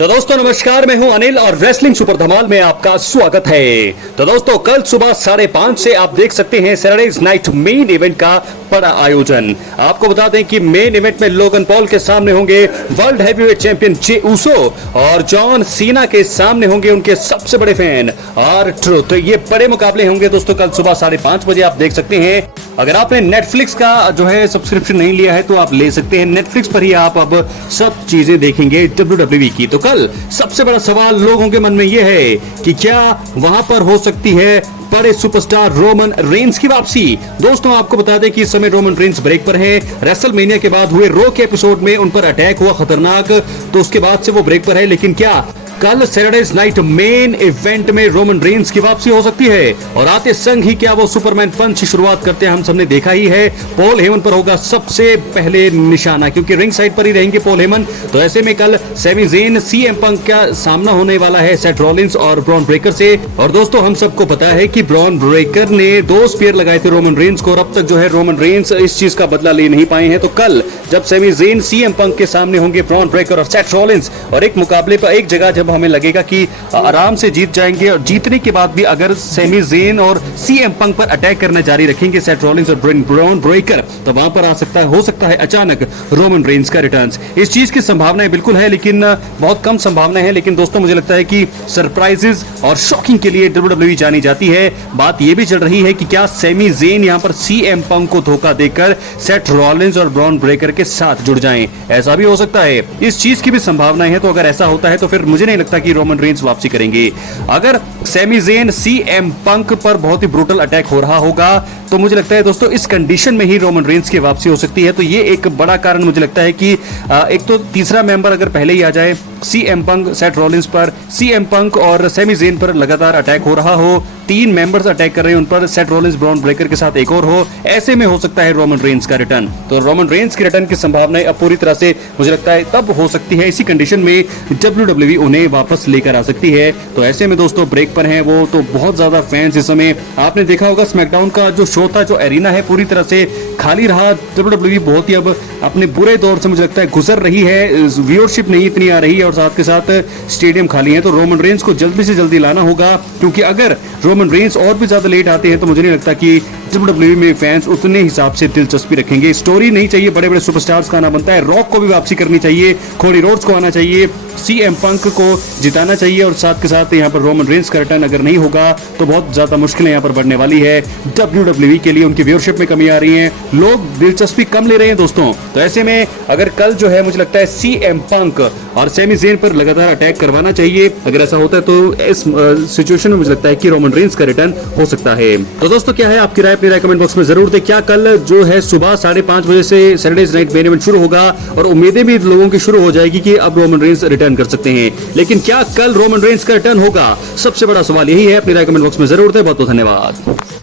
तो दोस्तों नमस्कार, मैं हूं अनिल और रेसलिंग सुपर धमाल में आपका स्वागत है। तो दोस्तों कल सुबह 5:30 से आप देख सकते हैं सैटरडेज नाइट मेन इवेंट का बड़ा आयोजन। आपको बता दें कि मेन इवेंट में लोगन पॉल के सामने होंगे वर्ल्ड हैवीवेट चैंपियन जे उसो और जॉन सीना के सामने होंगे उनके सबसे बड़े फैन R-Truth। तो ये बड़े मुकाबले होंगे दोस्तों कल सुबह 5:30 बजे आप देख सकते हैं। अगर आपने नेटफ्लिक्स का जो है सब्सक्रिप्शन नहीं लिया है तो आप ले सकते हैं। नेटफ्लिक्स पर ही आप अब सब चीजें देखेंगे WWE की। तो कल सबसे बड़ा सवाल लोगों के मन में यह है कि क्या वहां पर हो सकती है बड़े सुपरस्टार रोमन रेंस की वापसी। दोस्तों आपको बता दें कि इस समय रोमन रेंस ब्रेक पर है। रेसलमेनिया के बाद हुए रो के एपिसोड में उन पर अटैक हुआ खतरनाक, तो उसके बाद से वो ब्रेक पर है। लेकिन क्या कल सैटरडेज नाइट मेन इवेंट में रोमन रेंस की वापसी हो सकती है? और आते संग ही क्या वो सुपरमैन पंच की शुरुआत करते हैं? हम सबने देखा ही है। पॉल हेमन पर होगा सबसे पहले निशाना, क्योंकि रिंग साइड पर ही रहेंगे पॉल हेमन। तो ऐसे में कल सैमी ज़ेन CM पंक का सामना होने वाला है सेथ रॉलिंस और ब्रॉन ब्रेकर से। और दोस्तों हम सबको पता है कि ब्रॉन ब्रेकर ने 2 स्पीयर लगाए थे रोमन रेंस को और अब तक जो है रोमन रेंस इस चीज का बदला ले नहीं पाए हैं। तो कल जब सैमी ज़ेन CM पंक के सामने होंगे ब्रॉन ब्रेकर और सेथ रॉलिंस, और एक मुकाबले पर एक जगह जब हमें लगेगा कि आराम से जीत जाएंगे, और जीतने के बाद भी अगर सैमी ज़ेन और CM पंक पर अटैक करना जारी रखेंगे सेथ रॉलिंस और ब्रॉन ब्रेकर, तो वहां पर हो सकता है अचानक रोमन रेंस का रिटर्न। इस चीज की संभावनाएं बिल्कुल है, लेकिन बहुत कम संभावनाएं हैं। लेकिन दोस्तों मुझे लगता है कि सरप्राइजेस और शॉकिंग के लिए WWE जानी जाती है। बात यह भी चल रही है कि क्या सैमी ज़ेन यहां पर CM पंक को धोखा देकर सेथ रॉलिंस और ब्रॉन ब्रेकर के साथ जुड़ जाएं, ऐसा भी हो सकता है। इस चीज की भी संभावनाएं हैं। तो अगर ऐसा होता है तो फिर मुझे नहीं लगता कि रोमन रेंस वापसी करेंगे। अगर सैमी ज़ेन CM पंक पर बहुत ही ब्रूटल अटैक हो रहा होगा तो मुझे लगता है दोस्तों इस कंडीशन में ही रोमन रेंस की वापसी हो सकती है। तो ये एक बड़ा कारण मुझे लगता है कि एक तो तीसरा मेंबर अगर पहले ही आ जाए, CM पंक सेथ रॉलिंस पर, CM पंक और सैमी ज़ेन पर लगातार अटैक हो रहा हो, 3 मेंबर्स अटैक कर रहे हैं उन पर, सेथ रॉलिंस ब्रॉन ब्रेकर के साथ एक और हो, ऐसे में हो सकता है रोमन रेंस का रिटर्न। तो रोमन रेंस के रिटर्न की संभावनाएं अब पूरी तरह से मुझे लगता है तब हो सकती है। इसी कंडीशन में WWE उन्हें वापस लेकर आ सकती है। तो ऐसे में दोस्तों ब्रेक पर हैं वो, तो बहुत ज्यादा फैंस इस समय, आपने देखा होगा स्मैकडाउन का जो शो था, जो एरिना है पूरी तरह से खाली रहा। WWE बहुत ही अब अपने बुरे दौर से मुझे लगता है गुजर रही है, व्यूअरशिप नहीं इतनी आ रही है और साथ के साथ स्टेडियम खाली है। तो रोमन रेंस को जल्दी से जल्दी लाना होगा, क्योंकि अगर रोमन रेंस और भी ज्यादा लेट आते हैं तो मुझे नहीं लगता कि WWE में फैंस उतने हिसाब से दिलचस्पी रखेंगे। स्टोरी नहीं चाहिए, बड़े बड़े सुपरस्टार्स का आना बनता है। रॉक को भी वापसी करनी चाहिए, कोडी रोड्स को आना चाहिए, CM पंक को जिताना चाहिए, और साथ के साथ यहाँ पर रोमन रेंस का रिटर्न अगर नहीं होगा तो बहुत ज्यादा मुश्किलें यहाँ पर बढ़ने वाली है WWE के लिए। उनकी व्यूअरशिप में कमी आ रही है, लोग दिलचस्पी कम ले रहे हैं दोस्तों। तो ऐसे में अगर कल जो है मुझे लगता है CM पंक और सैमी ज़ेन पर लगातार अटैक करवाना चाहिए। अगर ऐसा होता है तो इस सिचुएशन में मुझे लगता है कि रोमन रेंस का रिटर्न हो सकता है। तो दोस्तों क्या है आपकी राय, अपनी राय कमेंट बॉक्स में जरूर दें। क्या कल जो है सुबह 5:30 बजे से सैटरडेज नाइट मेन इवेंट शुरू होगा, और उम्मीदें भी लोगों की शुरू हो जाएगी कि अब रोमन रेंस रिटर्न कर सकते हैं, लेकिन क्या कल रोमन रेंस का रिटर्न होगा? सबसे बड़ा सवाल यही है। अपनी राय कमेंट बॉक्स में जरूर दें। बहुत बहुत धन्यवाद।